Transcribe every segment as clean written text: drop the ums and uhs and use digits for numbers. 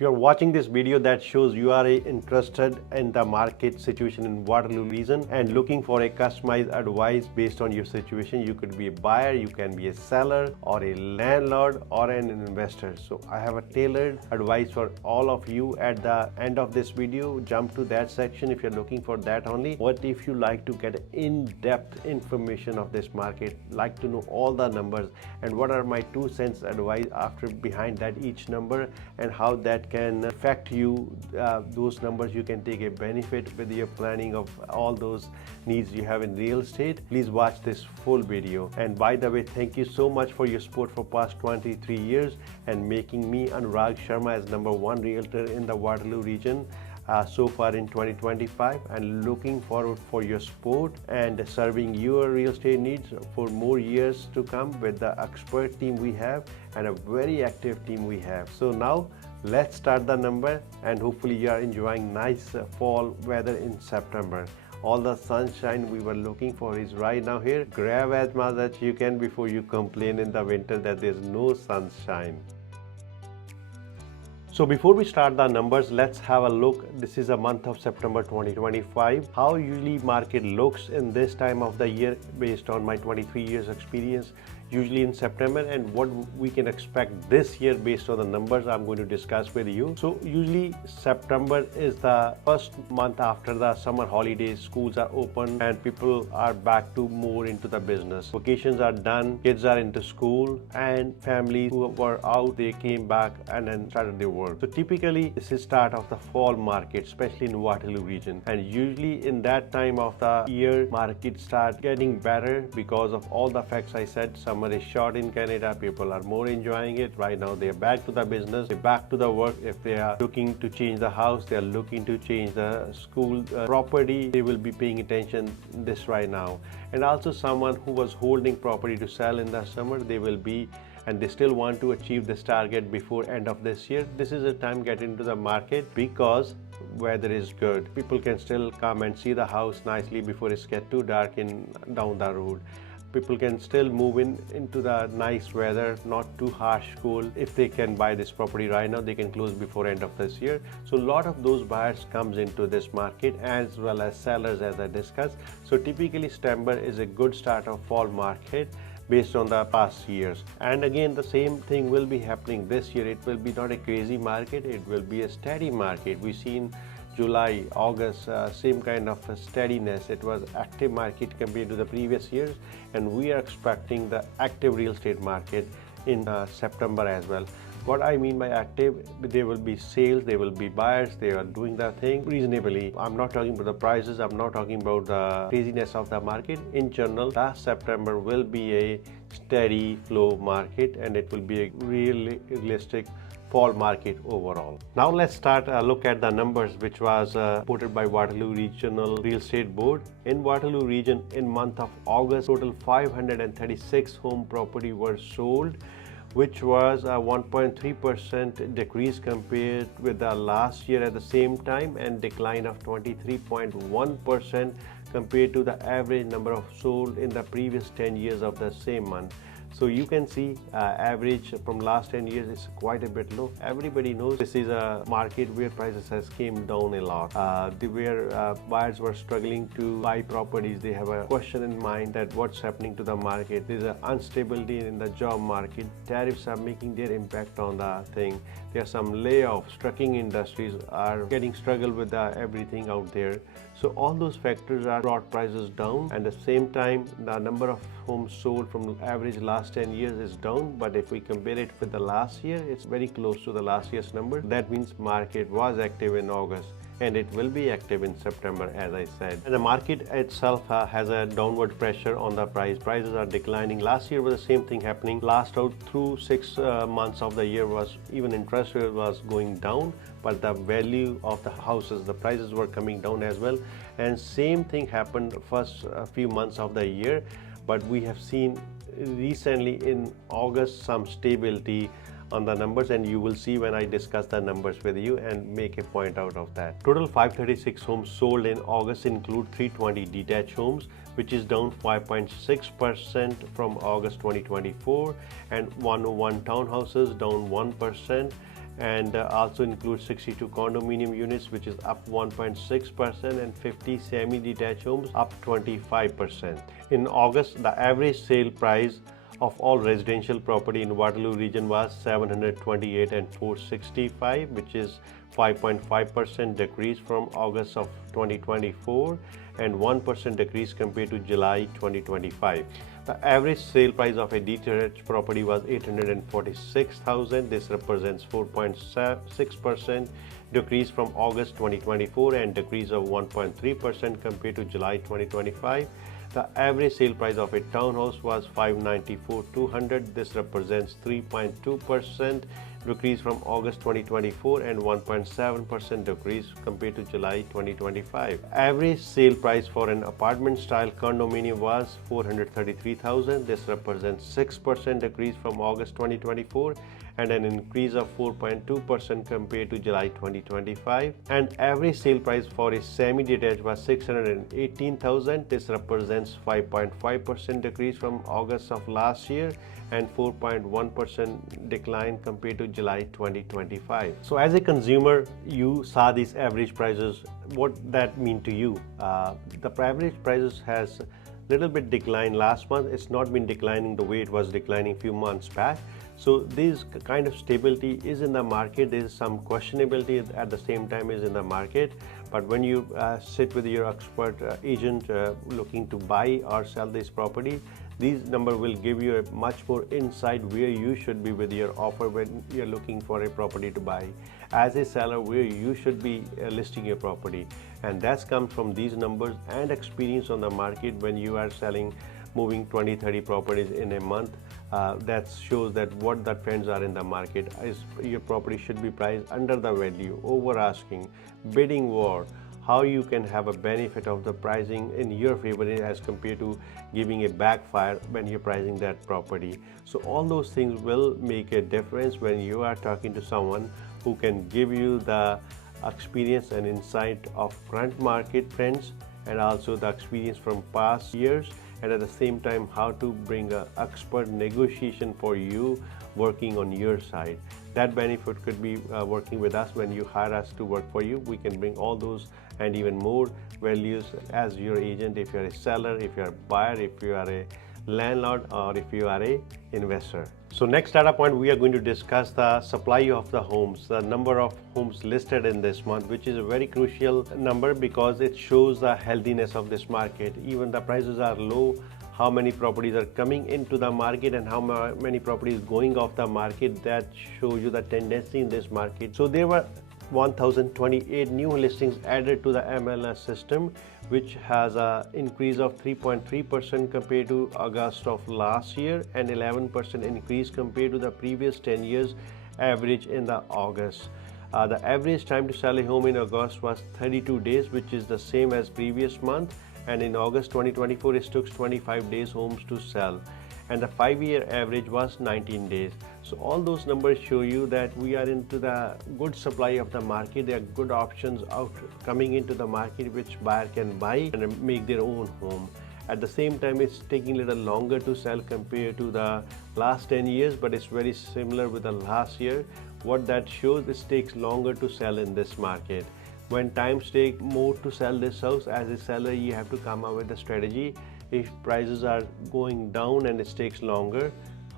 You're watching this video that shows you are interested in the market situation in Waterloo region and looking for a customized advice based on your situation. You could be a buyer, you can be a seller or a landlord or an investor. So I have a tailored advice for all of you. At the end of this video, jump to that section if you're looking for that only. What if you like to get in-depth information of this market, like to know all the numbers and what are my 2 cents advice after behind that each number and how that can affect you, those numbers you can take a benefit with your planning of all those needs you have in real estate. Please watch this full video. And by the way, thank you so much for your support for past 23 years and making me Anurag Sharma as #1 realtor in the Waterloo region so far in 2025, and looking forward for your support and serving your real estate needs for more years to come with the expert team we have and a very active team we have. So now let's start the number, and hopefully you are enjoying nice fall weather in September. All the sunshine we were looking for is right now here. Grab as much as you can before you complain in the winter that there's no sunshine. So before we start the numbers, let's have a look. This is a month of September 2025. How usually market looks in this time of the year based on my 23 years experience, usually in September, and what we can expect this year based on the numbers I'm going to discuss with you. So usually September is the first month after the summer holidays. Schools are open and people are back to more into the business. Vacations are done, kids are into school, and families who were out, they came back and then started their work. So typically this is start of the fall market, especially in Waterloo region, and usually in that time of the year market start getting better because of all the facts I said. Summer is short in Canada, people are more enjoying it right now. They're back to the business, they're back to the work. If they are looking to change the house, they're looking to change the school property, they will be paying attention this right now. And also someone who was holding property to sell in the summer, they will be, and they still want to achieve this target before end of this year. This is a time get into the market because weather is good. People can still come and see the house nicely before it's get too dark in down the road. People can still move into the nice weather, not too harsh cold. If they can buy this property right now, they can close before end of this year. So a lot of those buyers comes into this market as well as sellers, as I discussed. So typically September is a good start of fall market based on the past years. And again, the same thing will be happening this year. It will be not a crazy market, it will be a steady market. We've seen July, August, same kind of steadiness. It was active market compared to the previous years, and we are expecting the active real estate market in September as well. What I mean by active, there will be sales, there will be buyers, they are doing their thing reasonably. I'm not talking about the prices, I'm not talking about the craziness of the market. In general, last September will be a steady flow market, and it will be a realistic fall market overall. Now let's start a look at the numbers which was reported by Waterloo Regional Real Estate Board. In Waterloo region in month of August, total 536 home property were sold, which was a 1.3% decrease compared with the last year at the same time, and decline of 23.1% compared to the average number of sold in the previous 10 years of the same month. So you can see average from last 10 years is quite a bit low. Everybody knows this is a market where prices has came down a lot. Where buyers were struggling to buy properties. They have a question in mind that what's happening to the market. There's an instability in the job market. Tariffs are making their impact on the thing. There are some layoffs. Trucking industries are getting struggle with everything out there. So all those factors are brought prices down, and at the same time the number of homes sold from average last 10 years is down. But if we compare it with the last year, it's very close to the last year's number. That means market was active in August, and it will be active in September, as I said. And the market itself has a downward pressure on the price. Prices are declining. Last year was the same thing happening. Last out through 6 months of the year was even interest rate was going down, but the value of the houses, the prices were coming down as well. And same thing happened first few months of the year, but we have seen recently in August some stability on the numbers, and you will see when I discuss the numbers with you and make a point out of that. Total 536 homes sold in August include 320 detached homes, which is down 5.6% from August 2024, and 101 townhouses down 1%, and also includes 62 condominium units, which is up 1.6%, and 50 semi-detached homes up 25%. In August, the average sale price of all residential property in Waterloo region was 728 and 465, which is 5.5% decrease from August of 2024 and 1% decrease compared to July 2025. The average sale price of a detached property was 846,000. This represents 4.6% decrease from August 2024 and decrease of 1.3% compared to July 2025. The average sale price of a townhouse was 594,200. This represents 3.2% decrease from August 2024 and 1.7% decrease compared to July 2025. Average sale price for an apartment style condominium was 433,000. This represents 6% decrease from August 2024 and an increase of 4.2% compared to July 2025. And average sale price for a semi-detached was 618,000. This represents 5.5% decrease from August of last year and 4.1% decline compared to July 2025. So as a consumer, you saw these average prices. What that mean to you? The average prices has little bit declined last month. It's not been declining the way it was declining few months back. So this kind of stability is in the market. There is some questionability at the same time is in the market. But when you sit with your expert agent looking to buy or sell this property, these numbers will give you a much more insight where you should be with your offer when you're looking for a property to buy. As a seller, where you should be listing your property, and that's comes from these numbers and experience on the market when you are selling, moving 20-30 properties in a month. That shows that what the trends are in the market. Is your property should be priced under the value, over asking, bidding war, how you can have a benefit of the pricing in your favor as compared to giving a backfire when you're pricing that property. So all those things will make a difference when you are talking to someone who can give you the experience and insight of current market trends and also the experience from past years, and at the same time how to bring an expert negotiation for you working on your side. That benefit could be working with us. When you hire us to work for you, we can bring all those and even more values as your agent. If you're a seller, if you're a buyer, if you are a landlord, or if you are a investor. So next data point, we are going to discuss the supply of the homes, the number of homes listed in this month, which is a very crucial number because it shows the healthiness of this market. Even the prices are low, how many properties are coming into the market and how many properties going off the market, that shows you the tendency in this market. So there were 1028 new listings added to the MLS system, which has an increase of 3.3% compared to August of last year and 11% increase compared to the previous 10 years average in the August. The average time to sell a home in August was 32 days, which is the same as previous month, and in August 2024 it took 25 days homes to sell, and the 5-year average was 19 days. So all those numbers show you that we are into the good supply of the market. There are good options out coming into the market which buyer can buy and make their own home. At the same time, it's taking a little longer to sell compared to the last 10 years, but it's very similar with the last year. What that shows is it takes longer to sell in this market. When times take more to sell this house, as a seller you have to come up with a strategy. If prices are going down and it takes longer,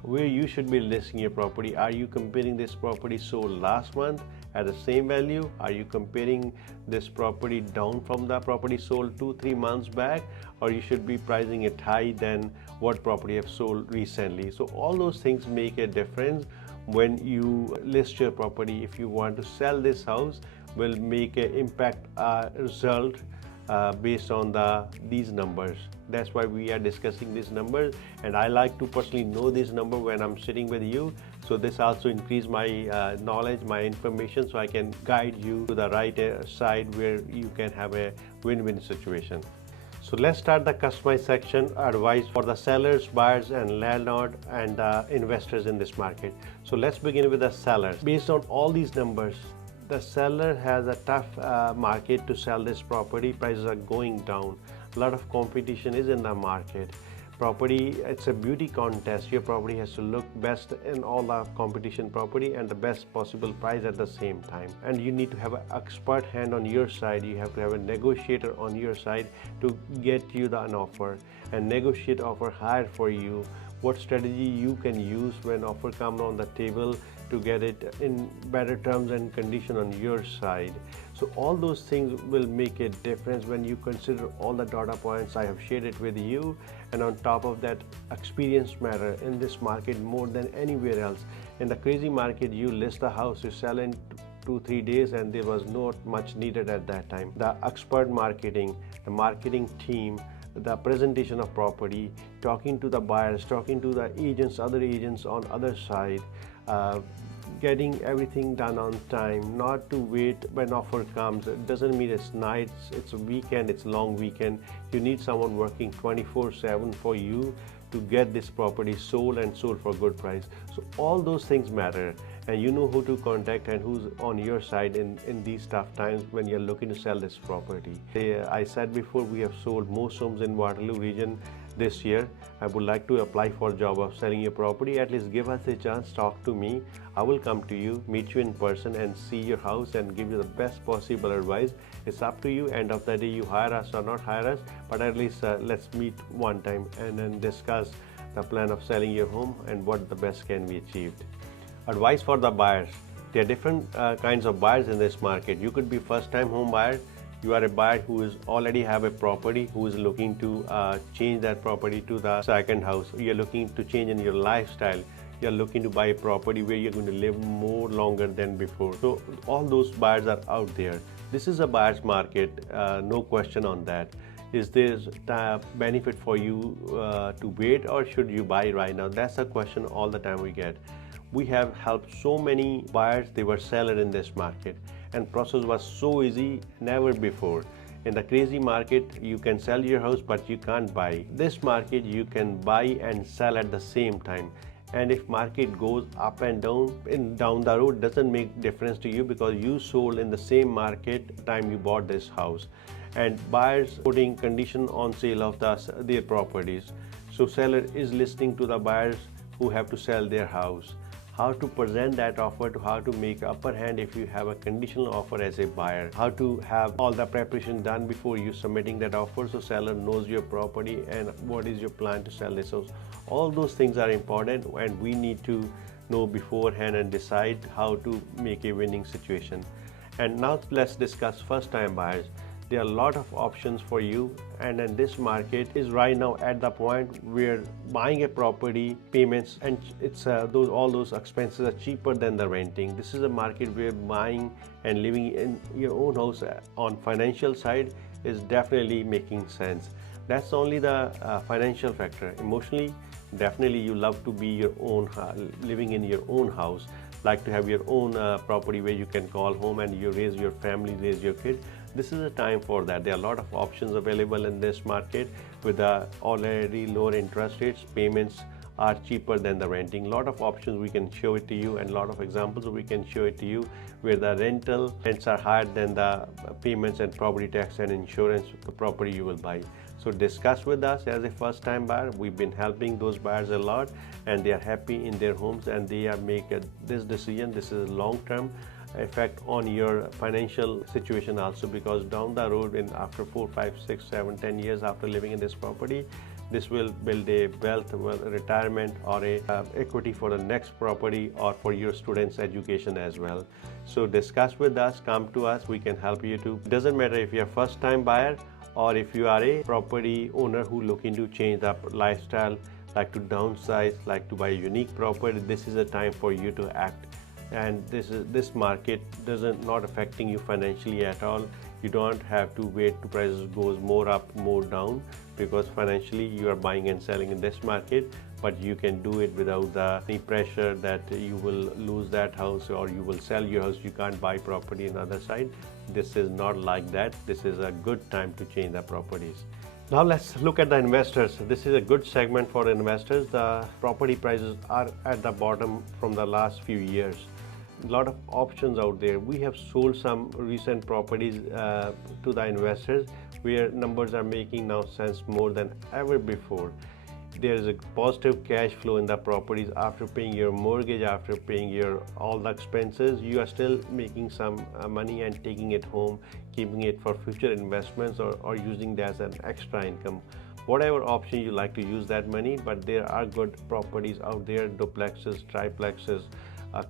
where you should be listing your property. Are you comparing this property sold last month at the same value? Are you comparing this property down from the property sold 2-3 months back, or you should be pricing it high than what property have sold recently? So all those things make a difference when you list your property. If you want to sell this house, will make an impact result based on these numbers. That's why we are discussing these numbers, and I like to personally know this number when I'm sitting with you. So this also increase my knowledge, my information, so I can guide you to the right side where you can have a win-win situation. So let's start the customized section, advice for the sellers, buyers and landlord and investors in this market. So let's begin with the sellers. Based on all these numbers, the seller has a tough market to sell this property. Prices are going down. A lot of competition is in the market. property, it's a beauty contest. Your property has to look best in all the competition property and the best possible price at the same time. And you need to have an expert hand on your side. You have to have a negotiator on your side to get you an offer and negotiate offer higher for you. What strategy you can use when offer comes on the table to get it in better terms and condition on your side. So all those things will make a difference when you consider all the data points I have shared it with you. And on top of that, experience matter in this market more than anywhere else. In the crazy market, you list the house, you sell in 2-3 days, and there was not much needed at that time. The expert marketing, the marketing team, the presentation of property, talking to the buyers, talking to the agents, other agents on other side, getting everything done on time, not to wait when offer comes. It doesn't mean it's nights, it's a weekend, it's long weekend. You need someone working 24/7 for you to get this property sold and sold for good price. So all those things matter, and you know who to contact and who's on your side in these tough times when you're looking to sell this property. I said before, we have sold most homes in Waterloo region this year. I would like to apply for a job of selling your property. At least give us a chance, talk to me. I will come to you, meet you in person and see your house and give you the best possible advice. It's up to you. End of the day, you hire us or not hire us, but at least let's meet one time and then discuss the plan of selling your home and what the best can be achieved. Advice for the buyers. There are different kinds of buyers in this market. You could be first-time home buyer. You are a buyer who is already have a property, who is looking to change that property to the second house. You're looking to change in your lifestyle. You're looking to buy a property where you're going to live more longer than before. So all those buyers are out there. This is a buyer's market, no question on that. Is there a benefit for you to wait, or should you buy right now? That's a question all the time we get. We have helped so many buyers, they were sellers in this market, and process was so easy, never before. In the crazy market, you can sell your house, but you can't buy. This market, you can buy and sell at the same time. And if market goes up and down the road, doesn't make difference to you because you sold in the same market time you bought this house. And buyers putting condition on sale of their properties. So seller is listening to the buyers who have to sell their house. How to present that offer, to how to make upper hand if you have a conditional offer as a buyer, how to have all the preparation done before you submitting that offer so seller knows your property and what is your plan to sell this house. All those things are important, and we need to know beforehand and decide how to make a winning situation. And now let's discuss first time buyers. There are a lot of options for you, and then this market is right now at the point where buying a property, payments, and all those expenses are cheaper than the renting. This is a market where buying and living in your own house on financial side is definitely making sense. That's only the financial factor. Emotionally, definitely you love to be your own, living in your own house, like to have your own property where you can call home and you raise your family, raise your kid. This is a time for that. There are a lot of options available in this market with the already lower interest rates. Payments are cheaper than the renting. A lot of options we can show it to you, and a lot of examples we can show it to you where the rents are higher than the payments and property tax and insurance the property you will buy. So discuss with us as a first time buyer. We've been helping those buyers a lot, and they are happy in their homes, and they are making this decision. This is a long term effect on your financial situation also, because down the road, after 4, 5, 6, 7, 10 years after living in this property, this will build a wealth, retirement, or a equity for the next property or for your students' education as well. So discuss with us, come to us, we can help you too. It doesn't matter if you're a first time buyer or if you are a property owner who looking to change the lifestyle, like to downsize, like to buy a unique property. This is a time for you to act. And this market not affecting you financially at all. You don't have to wait to prices goes more up, more down, because financially you are buying and selling in this market, but you can do it without any pressure that you will lose that house or you will sell your house. You can't buy property on the other side. This is not like that. This is a good time to change the properties. Now let's look at the investors. This is a good segment for investors. The property prices are at the bottom from the last few years. A lot of options out there. We have sold some recent properties to the investors where numbers are making now sense more than ever before. there is a positive cash flow in the properties after paying your mortgage, after paying your all the expenses, you are still making some money and taking it home, keeping it for future investments or using it as an extra income. Whatever option you like to use that money, but there are good properties out there, duplexes, triplexes,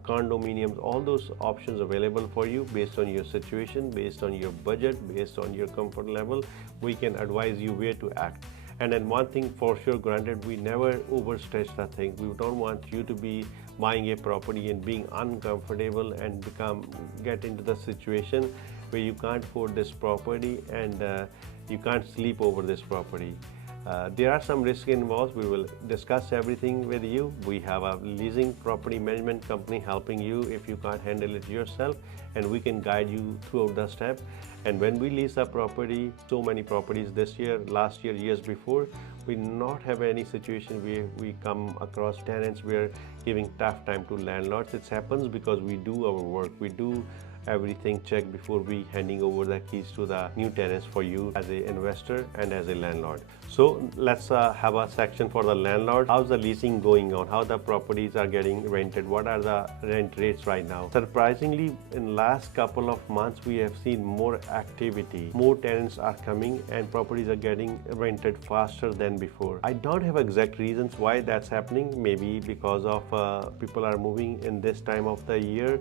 condominiums, all those options available for you based on your situation, based on your budget, based on your comfort level. We can advise you where to act. And then one thing for sure, granted, we never overstretch the thing. We don't want you to be buying a property and being uncomfortable and get into the situation where you can't afford this property and you can't sleep over this property. There are some risks involved. We will discuss everything with you. We have a leasing property management company helping you if you can't handle it yourself, and we can guide you throughout the step. And when we lease a property, so many properties this year, last year, years before, we not have any situation where we come across tenants where giving tough time to landlords. It happens because we do our work. We do everything check before we handing over the keys to the new tenants for you as an investor and as a landlord. So let's have a section for the landlord. How's the leasing going on? How the properties are getting rented? What are the rent rates right now? Surprisingly, in last couple of months, we have seen more activity. More tenants are coming and properties are getting rented faster than before. I don't have exact reasons why that's happening. Maybe because of people are moving in this time of the year,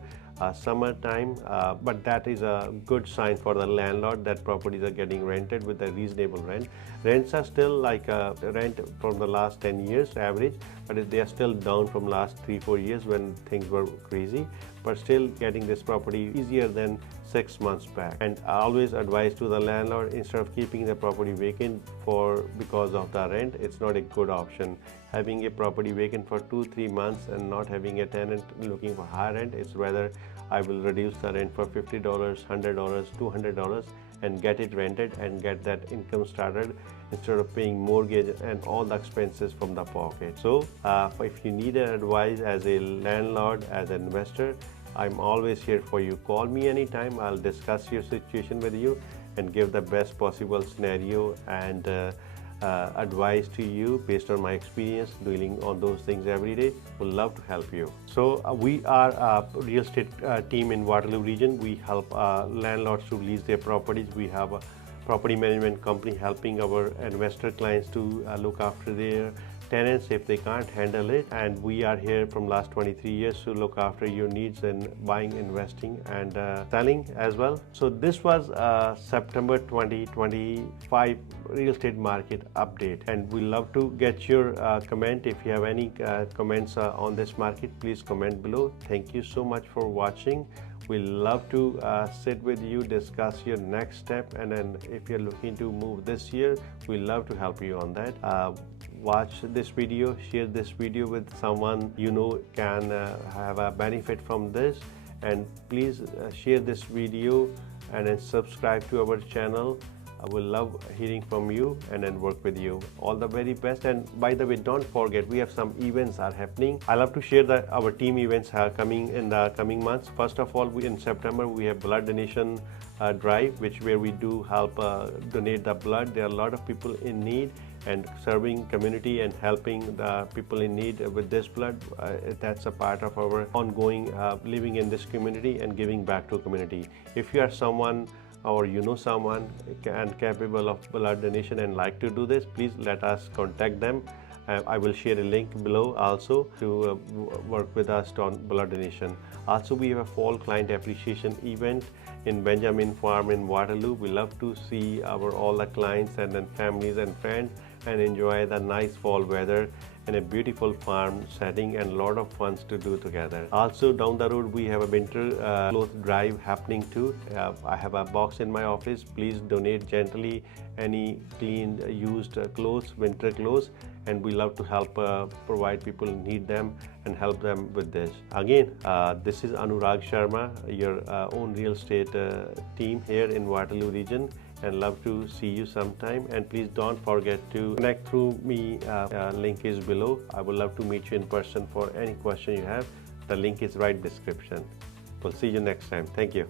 summertime, but that is a good sign for the landlord that properties are getting rented with a reasonable rent. Rents are still like rent from the last 10 years average, but they are still down from last 3-4 years when things were crazy, but still getting this property easier than 6 months back. And I always advise to the landlord, instead of keeping the property vacant because of the rent, it's not a good option. Having a property vacant for 2-3 months and not having a tenant looking for high rent, it's rather I will reduce the rent for $50, $100, $200 and get it rented and get that income started instead of paying mortgage and all the expenses from the pocket. So if you need advice as a landlord, as an investor, I'm always here for you. Call me anytime. I'll discuss your situation with you and give the best possible scenario and advice to you based on my experience dealing on those things every day. Would love to help you. So we are a real estate team in Waterloo Region. We help landlords to lease their properties. We have a property management company helping our investor clients to look after their tenants if they can't handle it, and we are here from last 23 years to look after your needs in buying, investing and selling as well. So this was September 2025 real estate market update, and we love to get your comment. If you have any comments on this market, please comment below. Thank you so much for watching. We love to sit with you, discuss your next step, and then if you're looking to move this year, we love to help you on that. Watch this video, share this video with someone you know can have a benefit from this, and please share this video and then subscribe to our channel. I will love hearing from you and then work with you. All the very best. And by the way, don't forget, we have some events are happening. I love to share that our team events are coming in the coming months. First of all, in September, we have blood donation drive, where we do help donate the blood. There are a lot of people in need, and serving community and helping the people in need with this blood, that's a part of our ongoing living in this community and giving back to community. If you are someone or you know someone and capable of blood donation and like to do this, please let us contact them. I will share a link below also to work with us on blood donation. Also, we have a fall client appreciation event in Benjamin Farm in Waterloo. We love to see all the clients and then families and friends and enjoy the nice fall weather in a beautiful farm setting and a lot of fun to do together. Also, down the road, we have a winter clothes drive happening too. I have a box in my office. Please donate gently any clean used clothes, winter clothes, and we love to help provide people who need them and help them with this. Again, this is Anurag Sharma, your own real estate team here in Waterloo Region, and love to see you sometime. And please don't forget to connect through me. Link is below. I would love to meet you in person for any question you have. The link is right description. We'll see you next time. Thank you.